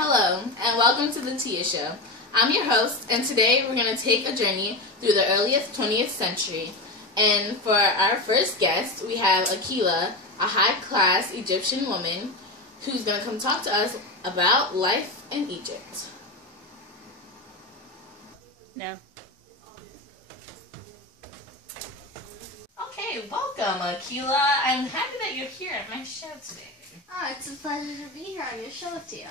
Hello, and welcome to the Tia Show. I'm your host, and today we're going to take a journey through the earliest 20th century. And for our first guest, we have Ikira, a high-class Egyptian woman who's going to come talk to us about life in Egypt. No. Okay, welcome, Ikira. I'm happy that you're here at my show today. Oh, it's a pleasure to be here on your show, Tia.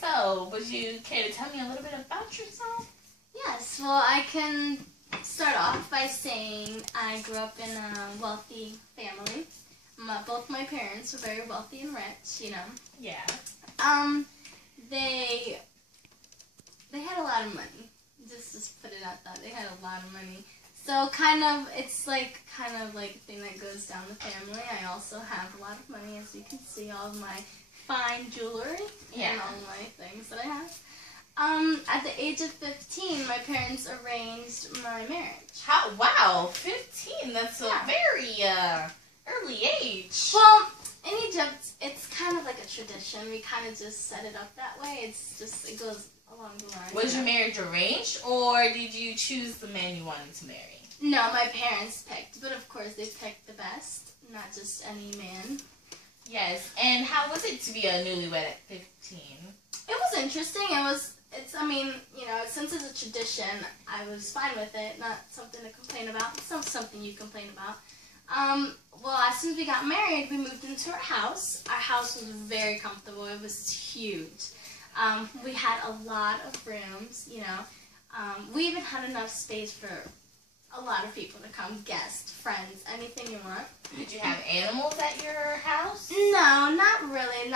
So, would you care to tell me a little bit about yourself? Yes, well, I can start off by saying I grew up in a wealthy family. Both my parents were very wealthy and rich, you know. Yeah. They had a lot of money. Just put it out that they had a lot of money. So it's like a thing that goes down the family. I also have a lot of money, as you can see, all of my fine jewelry and all my things that I have. At the age of 15, my parents arranged my marriage. Wow, 15, that's a very early age. Well, in Egypt, it's kind of like a tradition. We kind of just set it up that way. It goes along the line. Was your marriage arranged, or did you choose the man you wanted to marry? No, my parents picked, but of course they picked the best, not just any man. Yes, and how was it to be a newlywed at 15? It was interesting. Since it's a tradition, I was fine with it. Not something to complain about. It's not something you complain about. Well, as soon as we got married, we moved into our house. Our house was very comfortable. It was huge. We had a lot of rooms, you know. We even had enough space for a lot of people to come, guests, friends, anything you want. Did you have animals at your house? No, not really.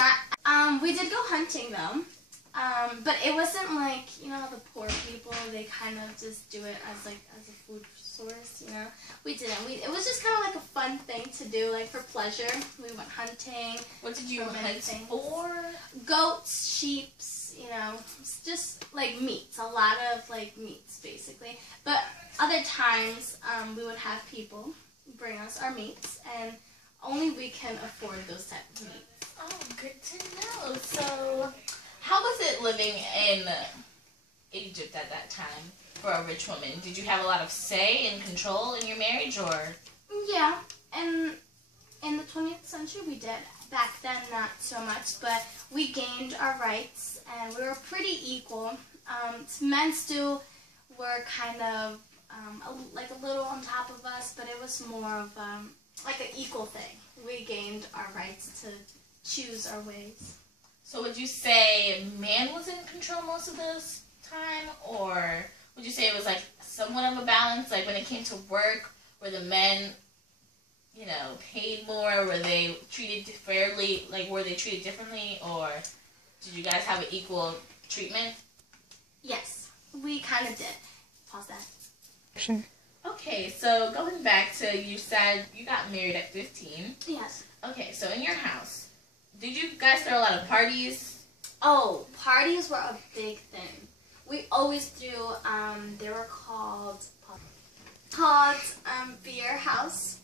We did go hunting though, but it wasn't like, you know, the poor people, they kind of just do it as a food source, you know. We didn't. It was just kind of like a fun thing to do, like for pleasure. We went hunting. What did you hunt for? Goats, sheep, you know, just like meats. A lot of like meats, basically. But other times, we would have people bring us our meats, and only we can afford those type of meats. Oh, good to know. So, how was it living in Egypt at that time for a rich woman? Did you have a lot of say and control in your marriage, or? Yeah, and in the 20th century we did. Back then, not so much, but we gained our rights, and we were pretty equal. Men still were kind of like a little on top of us, but it was more of like an equal thing. We gained our rights to choose our ways. So would you say man was in control most of this time, or would you say it was like somewhat of a balance? Like when it came to work, were the men, you know, paid more? Were they treated fairly? Like, were they treated differently, or did you guys have an equal treatment? Yes, we kind of did. Pause that. Sure. Okay, so going back to, you said you got married at 15. Yes. Okay, so in your house, did you guys throw a lot of parties? Oh, parties were a big thing. We always threw, they were called beer house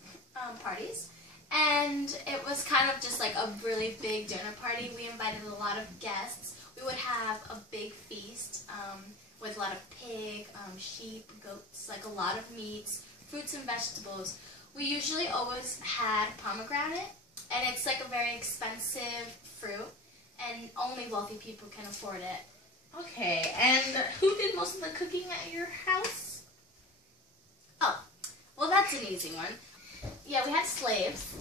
parties. And it was kind of just like a really big dinner party. We invited a lot of guests. We would have a big feast with a lot of pig, sheep, goats, like a lot of meats, fruits and vegetables. We usually always had pomegranate, and it's like a very expensive fruit, and only wealthy people can afford it. Okay, and who did most of the cooking at your house? Oh, well, that's an easy one. Yeah, we had slaves.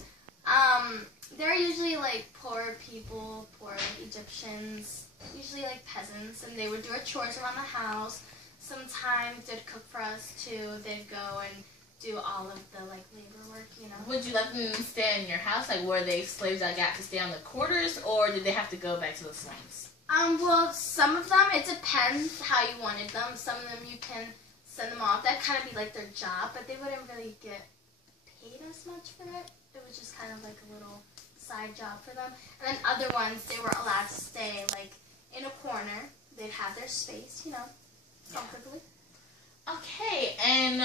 They're usually like poor people, poor Egyptians, usually like peasants, and they would do our chores around the house. Sometimes they'd cook for us too. They'd go and do all of the like labor work, you know. Would you let them stay in your house? Like, were they slaves that got to stay on the quarters, or did they have to go back to the slums? Well, some of them, it depends how you wanted them. Some of them you can send them off. That'd kind of be like their job, but they wouldn't really get paid as much for it. It was just kind of like a little side job for them. And then other ones, they were allowed to stay like in a corner. They'd have their space, you know, comfortably. Yeah. Okay, and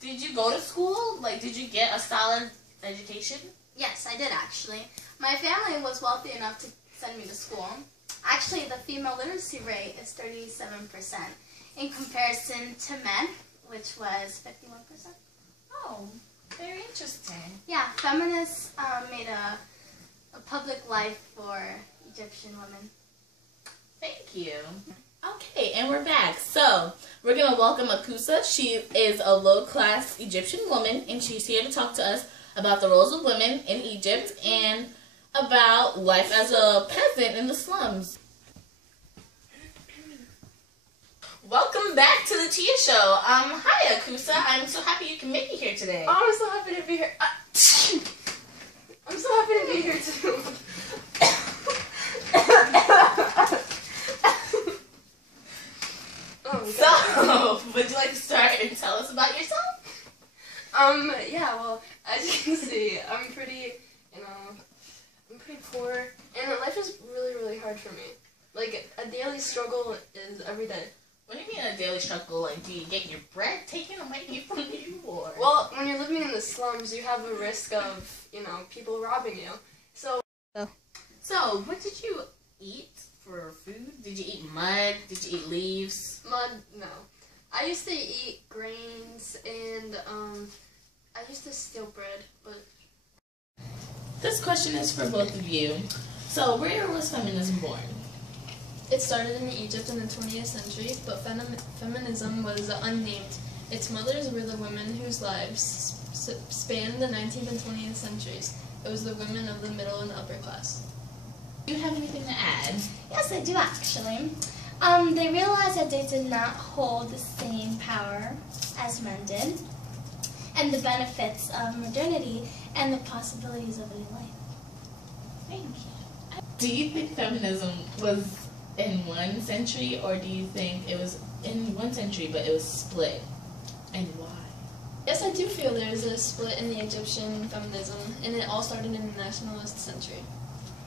did you go to school? Like, did you get a solid education? Yes, I did actually. My family was wealthy enough to send me to school. Actually, the female literacy rate is 37% in comparison to men, which was 51%. Oh, very interesting. Yeah, feminists made a public life for Egyptian women. Thank you. Okay, and we're back. So, we're going to welcome Akusa. She is a low-class Egyptian woman, and she's here to talk to us about the roles of women in Egypt and about life as a peasant in the slums. Welcome back to the Tia Show. Hi, Akusa. I'm so happy you can make it here today. Oh, I'm so happy to be here. I'm so happy to be here too. So, would you like to start and tell us about yourself? Yeah, well, as you can see, I'm pretty poor, and life is really, really hard for me. Like, a daily struggle is every day. What do you mean a daily struggle? Like, do you get your bread taken away from you, or? Well, when you're living in the slums, you have a risk of, people robbing you. So, what did you eat for food? Did you eat mud? Did you eat leaves? Mud, no. I used to eat grains, and, I used to steal bread, but... This question is for both of you. So, where was feminism born? It started in Egypt in the 20th century, but feminism was unnamed. Its mothers were the women whose lives spanned the 19th and 20th centuries. It was the women of the middle and upper class. Do you have anything to add? Yes, I do actually. They realized that they did not hold the same power as men did, and the benefits of modernity and the possibilities of a new life. Thank you. Do you think feminism was in one century, or do you think it was in one century but it was split? And why? Yes, I do feel there is a split in the Egyptian feminism, and it all started in the nationalist century.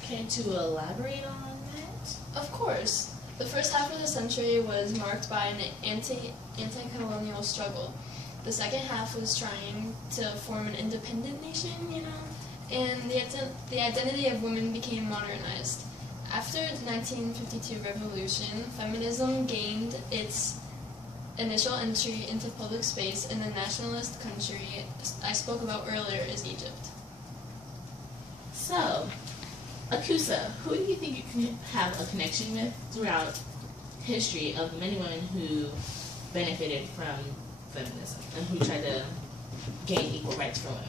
Care to elaborate on that? Of course. The first half of the century was marked by an anti-colonial struggle. The second half was trying to form an independent nation, and the identity of women became modernized. After the 1952 revolution, feminism gained its initial entry into public space in the nationalist country I spoke about earlier is Egypt. So, Akusa, who do you think you can have a connection with throughout history of many women who benefited from feminism and who tried to gain equal rights for women?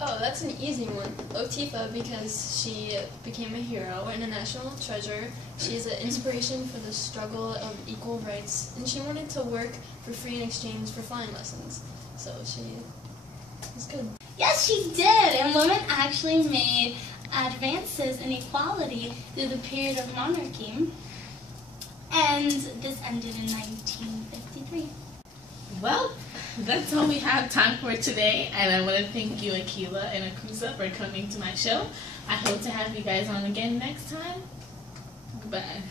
Oh, that's an easy one. Otifa, because she became a hero and a national treasure. She's an inspiration for the struggle of equal rights, and she wanted to work for free in exchange for flying lessons. So she was good. Yes, she did, and women actually made advances in equality through the period of monarchy, and this ended in 1953. Well, that's all we have time for today, and I want to thank you, Akila and Akusa, for coming to my show. I hope to have you guys on again next time. Goodbye.